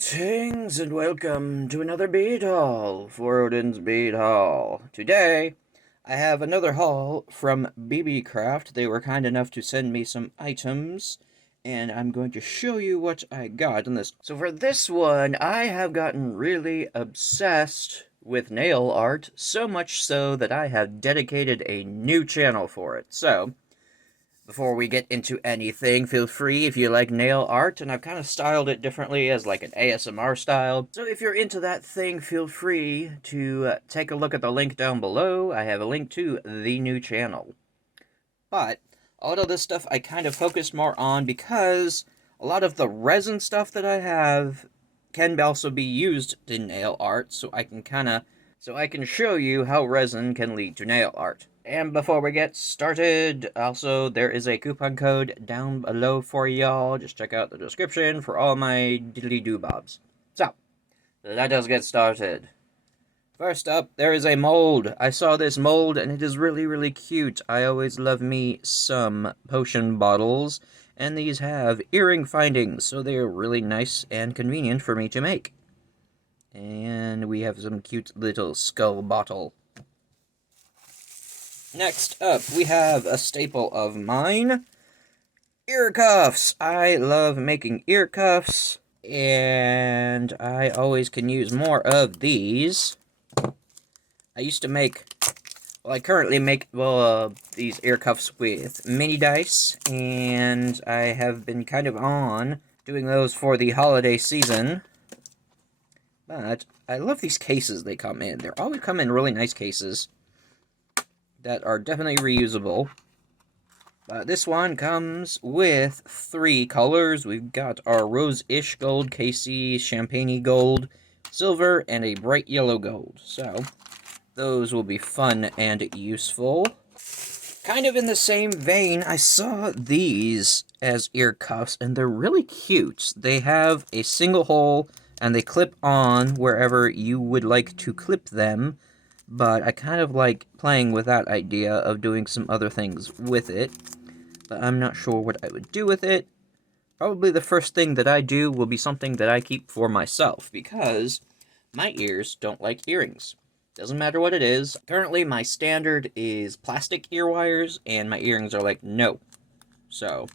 Greetings and welcome to another bead haul for Odin's Bead Haul. Today, I have another haul from BeebeeCraft. They were kind enough to send me some items, and I'm going to show you what I got in this. So for this one, I have gotten really obsessed with nail art, so much so that I have dedicated a new channel for it. So, before we get into anything, feel free if you like nail art, and I've kind of styled it differently as like an ASMR style. So if you're into that thing, feel free to take a look at the link down below. I have a link to the new channel. But all of this stuff I kind of focused more on because a lot of the resin stuff that I have can also be used in nail art, so I can show you how resin can lead to nail art. And before we get started, also, there is a coupon code down below for y'all. Just check out the description for all my diddly-doo-bobs. So, let us get started. First up, there is a mold. I saw this mold, and it is really, really cute. I always love me some potion bottles, and these have earring findings, so they are really nice and convenient for me to make. And we have some cute little skull bottle. Next up, we have a staple of mine, ear cuffs. I love making ear cuffs, and I always can use more of these. I currently make, these ear cuffs with mini dice, and I have been kind of on doing those for the holiday season. But I love these cases they come in. They always come in really nice cases that are definitely reusable. This one comes with 3 colors. We've got our rose-ish gold, Casey, champagne gold, silver, and a bright yellow gold. So, those will be fun and useful. Kind of in the same vein, I saw these as ear cuffs, and they're really cute. They have a single hole, and they clip on wherever you would like to clip them. But I kind of like playing with that idea of doing some other things with it. But I'm not sure what I would do with it. Probably the first thing that I do will be something that I keep for myself, because my ears don't like earrings. Doesn't matter what it is. Currently, my standard is plastic ear wires, and my earrings are like, no. So,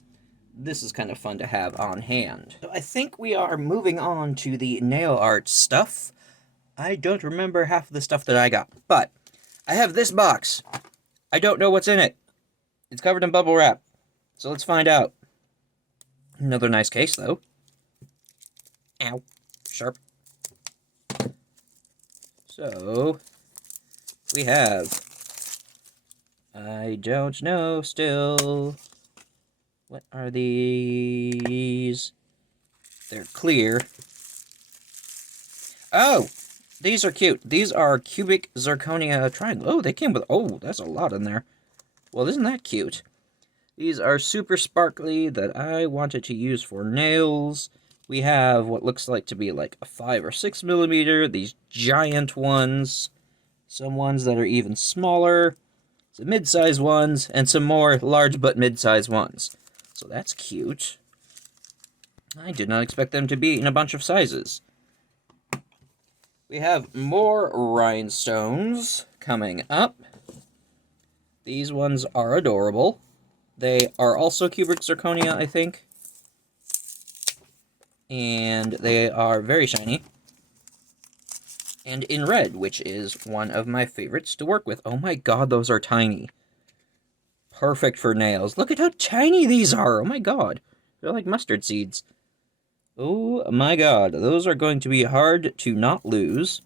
this is kind of fun to have on hand. So I think we are moving on to the nail art stuff. I don't remember half of the stuff that I got, but I have this box. I don't know what's in it. It's covered in bubble wrap, so let's find out. Another nice case, though. Ow. Sharp. So, we have... I don't know still. What are these? They're clear. Oh! These are cute. These are cubic zirconia triangle. Oh, they came with... Oh, that's a lot in there. Well, isn't that cute? These are super sparkly that I wanted to use for nails. We have what looks like to be like a 5 or 6 millimeter. These giant ones. Some ones that are even smaller. Some mid-size ones. And some more large but mid-size ones. So that's cute. I did not expect them to be in a bunch of sizes. We have more rhinestones coming up. These ones are adorable. They are also cubic zirconia, I think. And they are very shiny. And in red, which is one of my favorites to work with. Oh my god, those are tiny. Perfect for nails. Look at how tiny these are. Oh my god. They're like mustard seeds. Oh my god, those are going to be hard to not lose.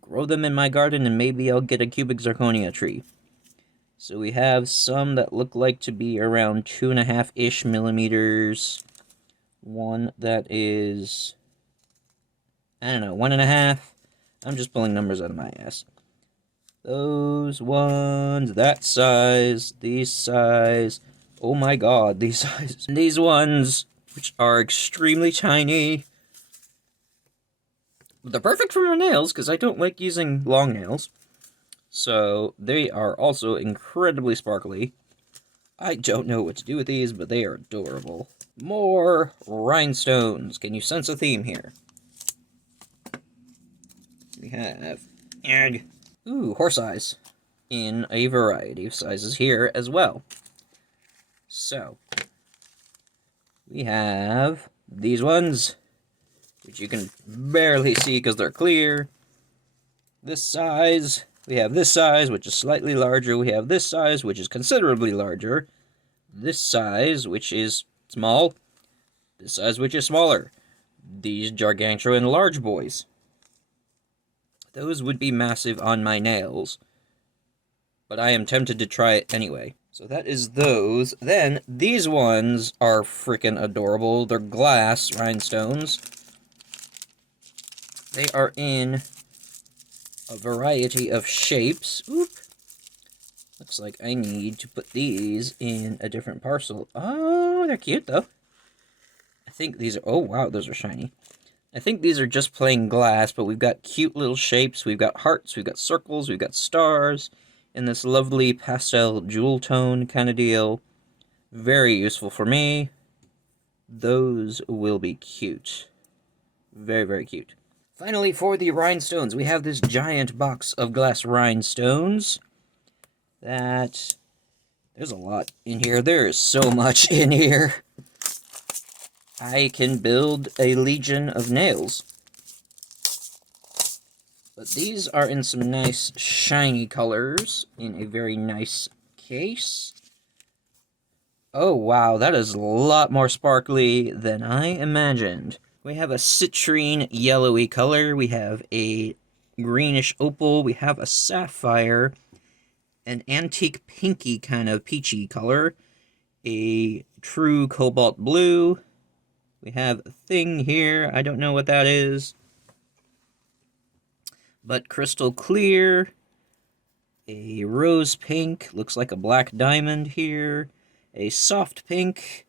Grow them in my garden and maybe I'll get a cubic zirconia tree. So we have some that look like to be around 2.5-ish millimeters. One that is, I don't know, 1.5. I'm just pulling numbers out of my ass. Those ones, that size, these size. Oh my god, these sizes. And these ones, which are extremely tiny. They're perfect for my nails, because I don't like using long nails. So, they are also incredibly sparkly. I don't know what to do with these, but they are adorable. More rhinestones. Can you sense a theme here? We have... Ugh. Ooh, horse eyes. In a variety of sizes here as well. So, we have these ones, which you can barely see because they're clear. This size, we have this size, which is slightly larger. We have this size, which is considerably larger. This size, which is small. This size, which is smaller. These gargantuan large boys. Those would be massive on my nails, but I am tempted to try it anyway. So that is those. Then, these ones are freaking adorable. They're glass rhinestones. They are in a variety of shapes. Oop. Looks like I need to put these in a different parcel. Oh, they're cute, though. I think these are... Oh, wow, those are shiny. I think these are just plain glass, but we've got cute little shapes. We've got hearts, we've got circles, we've got stars, in this lovely pastel jewel tone kind of deal. Very useful for me. Those will be cute. Very, very cute. Finally, for the rhinestones, we have this giant box of glass rhinestones. There's a lot in here. There is so much in here. I can build a legion of nails. But these are in some nice shiny colors in a very nice case. Oh wow, that is a lot more sparkly than I imagined. We have a citrine yellowy color, we have a greenish opal, we have a sapphire, an antique pinky kind of peachy color, a true cobalt blue. We have a thing here, I don't know what that is, but crystal clear, a rose pink, looks like a black diamond here, a soft pink,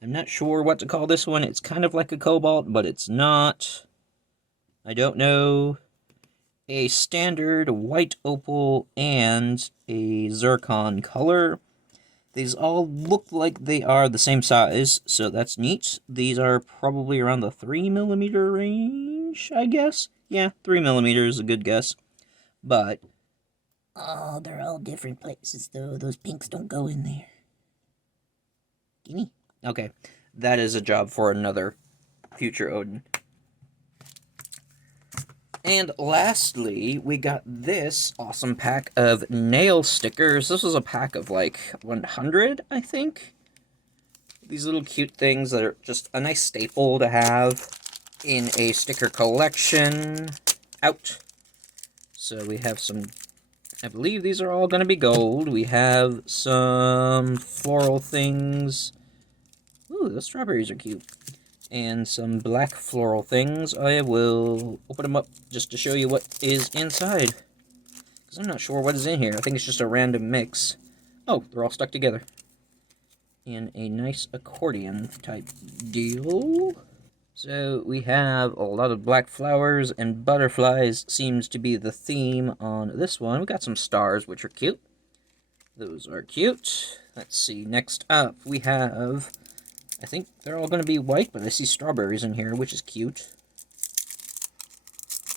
I'm not sure what to call this one, it's kind of like a cobalt, but it's not, I don't know, a standard white opal, and a zircon color. These all look like they are the same size, so that's neat. These are probably around the 3mm range, I guess? Yeah, 3mm is a good guess. But... oh, they're all different places, though. Those pinks don't go in there. Gimme. Okay, that is a job for another future Odin. And lastly, we got this awesome pack of nail stickers. This was a pack of like 100, I think. These little cute things that are just a nice staple to have in a sticker collection. Out. So we have some, I believe these are all going to be gold. We have some floral things. Ooh, the strawberries are cute. And some black floral things. I will open them up just to show you what is inside, because I'm not sure what is in here. I think it's just a random mix. Oh, they're all stuck together in a nice accordion type deal. So we have a lot of black flowers and butterflies seems to be the theme on this one. We got some stars, which are cute. Those are cute. Let's see, next up we have... I think they're all going to be white, but I see strawberries in here, which is cute.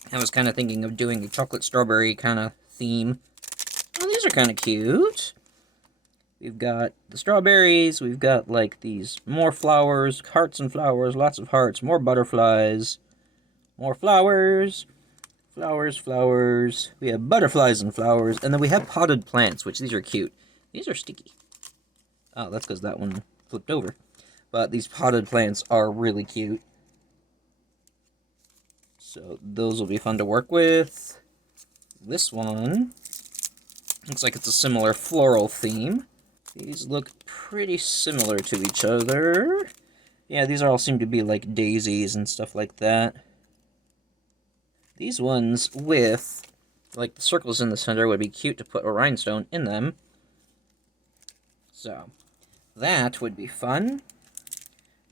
I was kind of thinking of doing a chocolate strawberry kind of theme. Oh, these are kind of cute. We've got the strawberries, we've got like these more flowers, hearts and flowers, lots of hearts, more butterflies, more flowers, flowers, flowers. We have butterflies and flowers, and then we have potted plants, which these are cute. These are sticky. Oh, that's because that one flipped over. But these potted plants are really cute. So those will be fun to work with. This one looks like it's a similar floral theme. These look pretty similar to each other. Yeah, these all seem to be like daisies and stuff like that. These ones with like the circles in the center would be cute to put a rhinestone in them. So that would be fun.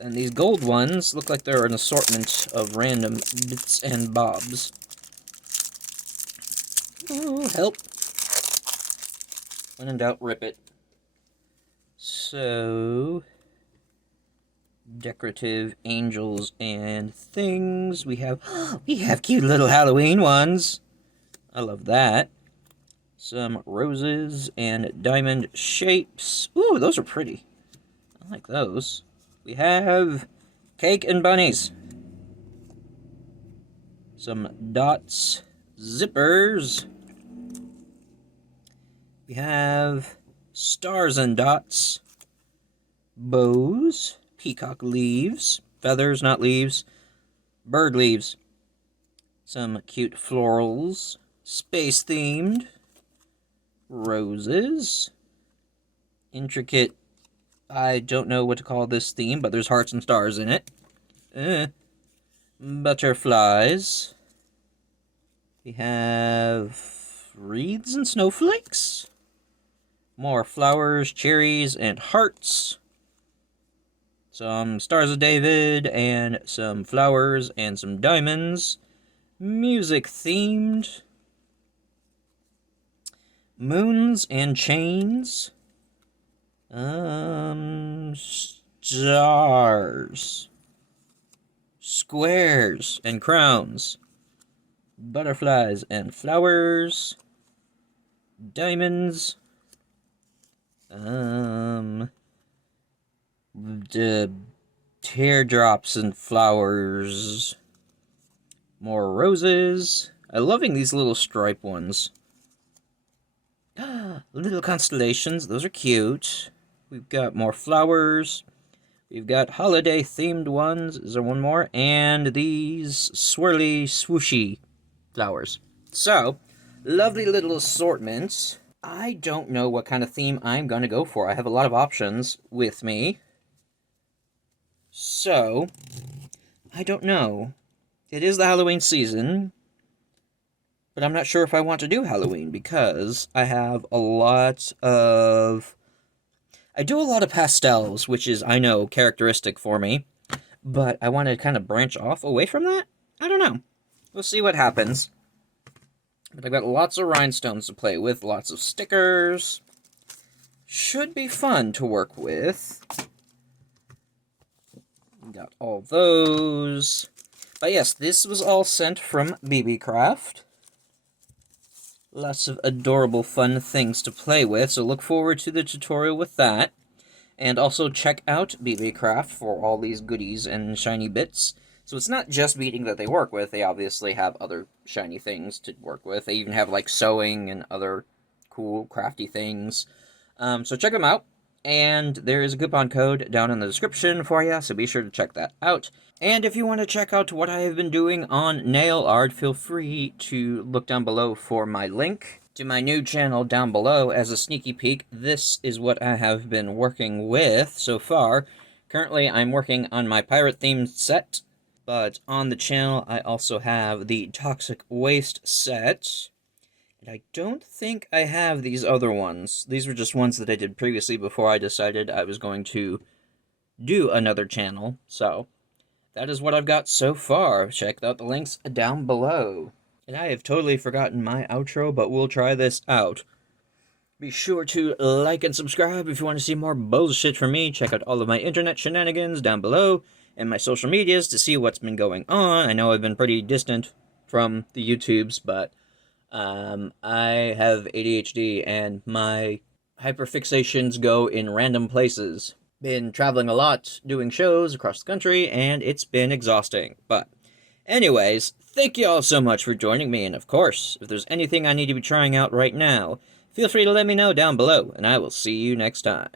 And these gold ones look like they're an assortment of random bits and bobs. Oh, help. When in doubt, rip it. So, decorative angels and things. We have cute little Halloween ones. I love that. Some roses and diamond shapes. Ooh, those are pretty. I like those. We have cake and bunnies. Some dots, zippers. We have stars and dots, bows, peacock leaves, feathers, not leaves, bird leaves. Some cute florals, space-themed, roses, intricate, I don't know what to call this theme, but there's hearts and stars in it. Butterflies. We have wreaths and snowflakes. More flowers, cherries, and hearts. Some Stars of David, and some flowers, and some diamonds. Music-themed. Moons and chains. Stars. Squares and crowns. Butterflies and flowers. Diamonds. Teardrops and flowers. More roses. I'm loving these little stripe ones. Little constellations, those are cute. We've got more flowers. We've got holiday-themed ones. Is there one more? And these swirly, swooshy flowers. So, lovely little assortments. I don't know what kind of theme I'm going to go for. I have a lot of options with me. So, I don't know. It is the Halloween season. But I'm not sure if I want to do Halloween because I have a lot of... I do a lot of pastels, which is, I know, characteristic for me. But I want to kind of branch off away from that? I don't know. We'll see what happens. But I've got lots of rhinestones to play with, lots of stickers. Should be fun to work with. Got all those. But yes, this was all sent from BeebeeCraft. Lots of adorable, fun things to play with, so look forward to the tutorial with that. And also check out BeebeeCraft for all these goodies and shiny bits. So it's not just beading that they work with, they obviously have other shiny things to work with. They even have, like, sewing and other cool, crafty things. So check them out. And there is a coupon code down in the description for you, so be sure to check that out. And if you want to check out what I have been doing on nail art, feel free to look down below for my link to my new channel down below. As a sneaky peek, this is what I have been working with so far. Currently, I'm working on my pirate-themed set, but on the channel, I also have the Toxic Waste set. And I don't think I have these other ones. These were just ones that I did previously before I decided I was going to do another channel. So, that is what I've got so far. Check out the links down below. And I have totally forgotten my outro, but we'll try this out. Be sure to like and subscribe if you want to see more bullshit from me. Check out all of my internet shenanigans down below, and my social medias to see what's been going on. I know I've been pretty distant from the YouTubes, but I have ADHD, and my hyperfixations go in random places. Been traveling a lot, doing shows across the country, and it's been exhausting. But anyways, thank you all so much for joining me, and of course, if there's anything I need to be trying out right now, feel free to let me know down below, and I will see you next time.